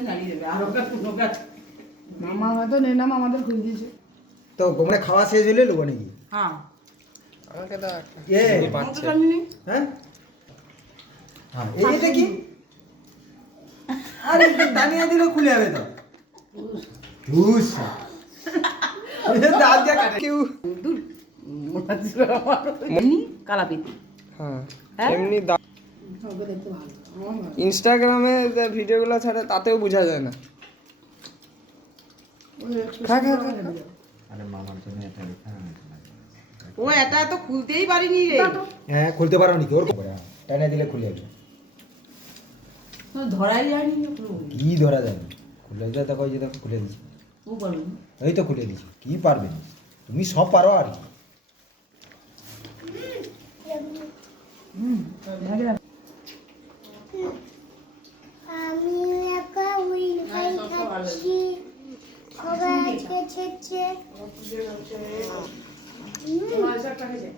যা দেবে আর ওটা কোনো কাজ? মামা হয়তো নেই আমাদের খুলে দিয়েছে। তো খাওয়া শেষ হলে নেব নাকি? হ্যাঁ। আমাকে দাও একটা। এ মতো হ্যাঁ? হ্যাঁ এই- কি? আরে এটা দিলে খুলে যাবে তো। দাঁত দিয়ে কাটে। কেউ কালাপিতি। হ্যাঁ হ্যাঁ? এমনি দা- ইনস্টাগ্রামে যে ভিডিওগুলো ছাড়ে তাতেও বোঝা যায় না। ও এটা তো খুলতেই পারিনি রে। হ্যাঁ খুলতে পারো নাকি ওর করে হ্যাঁ, দিলে খুলে যাবে। ধরাই যায়নি কি? কি ধরা যাবে খুলে যা দেখো যে দেখো খুলে দিচ্ছি না। এই তো খুলে দিচ্ছি কি পারবে না? তুমি সব পারো আর কি। ভাগে toparlayın. Kolay geçecek. Çok güzel olacak. Olacak hadi.